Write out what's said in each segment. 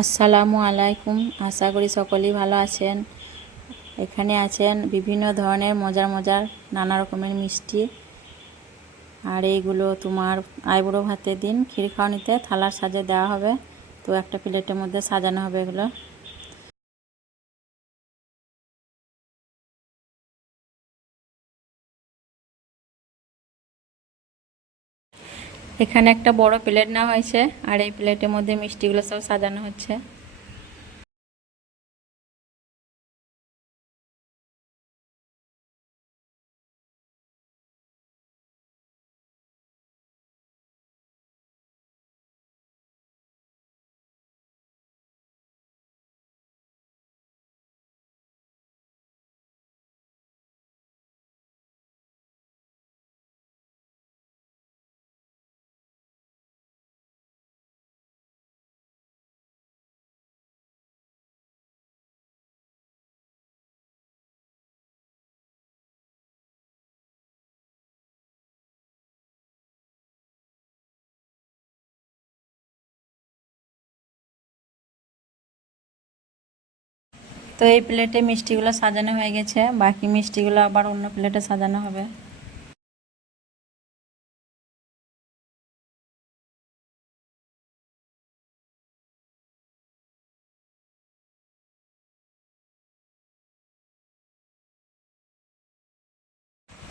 আসসালামু আলাইকুম। আশা করি সকলেই ভালো আছেন। এখানে আছেন বিভিন্ন ধরনের মজার মজার নানা রকমের মিষ্টি। আর এইগুলো তোমার আইবুড়ো ভাতের দিন ক্ষীর খাওয়ানিতে থালার সাজে দেওয়া হবে। তো একটা প্লেটের মধ্যে সাজানো হবে এগুলো। এখানে একটা বড় প্লেট নেওয়া হয়েছে আর এই প্লেটের মধ্যে মিষ্টিগুলো সব সাজানো হচ্ছে। তো এই প্লেটে মিষ্টিগুলো সাজানো হয়ে গেছে। বাকি মিষ্টিগুলো আবার অন্য প্লেটে সাজানো হবে।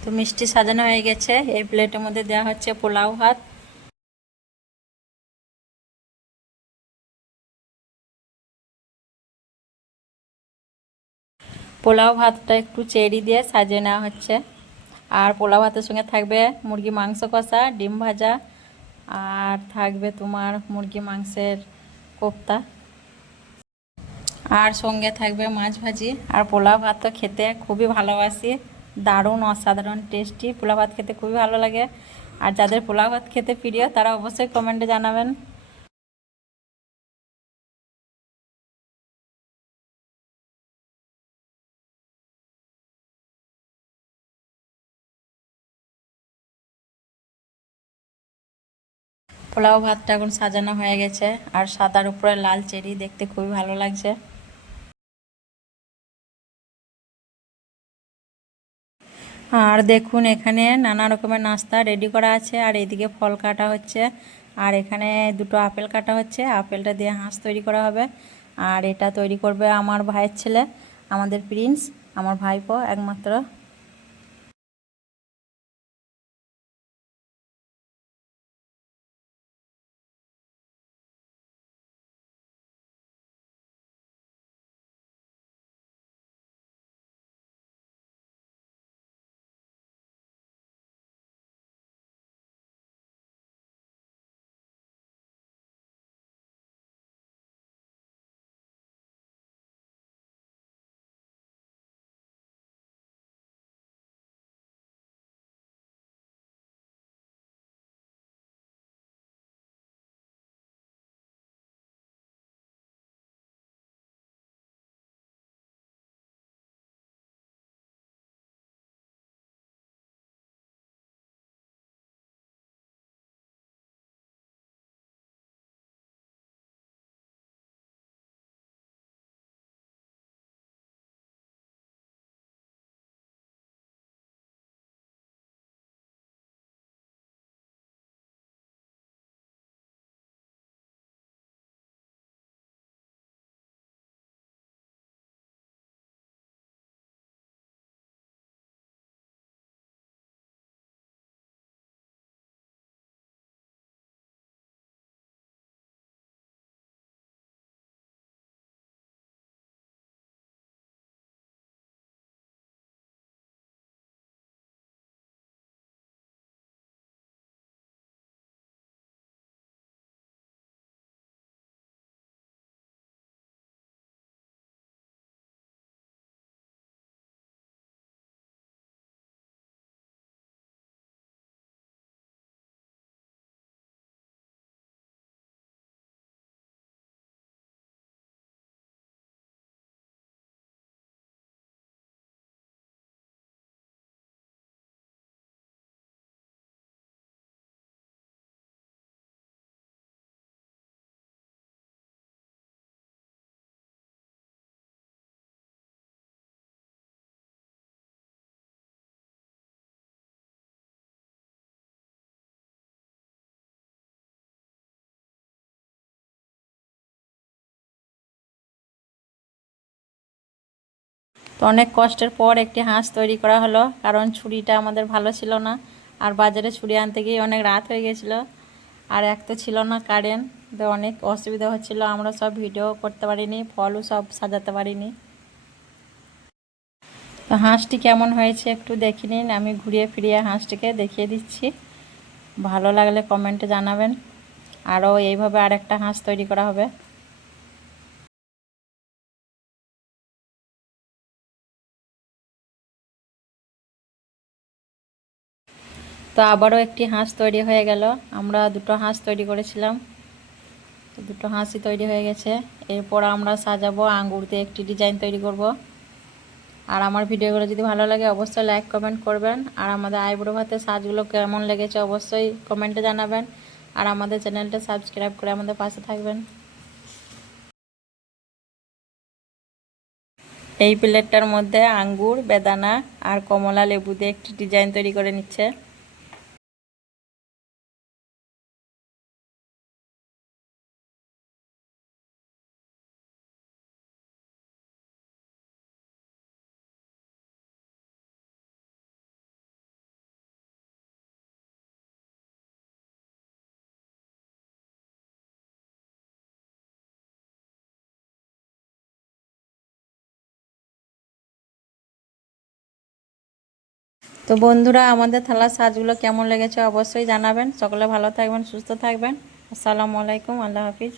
তো মিষ্টি সাজানো হয়ে গেছে। এই প্লেটের মধ্যে দেওয়া হচ্ছে পোলাও ভাত। পোলাও ভাতটা একটু চেরি দিয়ে সাজিয়ে নেওয়া হচ্ছে। আর পোলাও ভাতের সঙ্গে থাকবে মুরগি মাংস কষা, ডিম ভাজা, আর থাকবে তোমার মুরগি মাংসের কোপ্তা। আর সঙ্গে থাকবে মাছ ভাজি। আর পোলাও ভাত তো খেতে খুবই ভালোবাসি। দারুণ, অসাধারণ, টেস্টি। পোলাও ভাত খেতে খুবই ভালো লাগে। আর যাদের পোলাও ভাত খেতে প্রিয়, তারা অবশ্যই কমেন্টে জানাবেন। পোলাও ভাতটা এখন সাজানো হয়ে গেছে, আর সাদার উপরে লাল চেরি দেখতে খুবই ভালো লাগছে। আর দেখুন, এখানে নানা রকমের নাস্তা রেডি করা আছে, আর এদিকে ফল কাটা হচ্ছে, আর এখানে দুটো আপেল কাটা হচ্ছে, আপেলটা দিয়ে হাঁস তৈরি করা হবে, আর এটা তৈরি করবে আমার ভাইয়ের ছেলে, আমাদের প্রিন্স, আমার ভাইপো একমাত্র। তো অনেক কষ্টের পর একটি হাঁস তৈরি করা হলো, কারণ ছুরিটা আমাদের ভালো ছিল না। আর বাজারে ছুরি আনতে গিয়ে অনেক রাত হয়ে গেছিল। আর এক তো ছিল না কারেন্ট তো অনেক অসুবিধা হচ্ছিল। আমরা সব ভিডিও করতে পারিনি, ফলও সব সাজাতে পারিনি। তো হাঁসটি কেমন হয়েছে একটু দেখে নিন। আমি ঘুরিয়ে ফিরিয়ে হাঁসটিকে দেখিয়ে দিচ্ছি। ভালো লাগলে কমেন্টে জানাবেন। আরও এইভাবে আরেকটা হাঁস তৈরি করা হবে। তো আবারও একটি হাঁস তৈরি হয়ে গেল। আমরা দুটো হাঁস তৈরি করেছিলাম। তো দুটো হাঁসই তৈরি হয়ে গেছে। এরপর আমরা সাজাবো আঙ্গুর দিয়ে একটি ডিজাইন তৈরি করব। আর আমার ভিডিওগুলো যদি ভালো লাগে, অবশ্যই লাইক, কমেন্ট করবেন। আর আমাদের আইব্রো ভাতের সাজগুলো কেমন লেগেছে, অবশ্যই কমেন্টে জানাবেন। আর আমাদের চ্যানেলটা সাবস্ক্রাইব করে আমাদের পাশে থাকবেন। এই প্লেটটার মধ্যে আঙ্গুর, বেদানা আর কমলা লেবু দিয়ে একটি ডিজাইন তৈরি করে নিচ্ছে। তো বন্ধুরা, আমাদের থালার সাজগুলো কেমন লেগেছে অবশ্যই জানাবেন। সকলে ভালো থাকবেন, সুস্থ থাকবেন। আসসালামু আলাইকুম, আল্লাহ হাফিজ।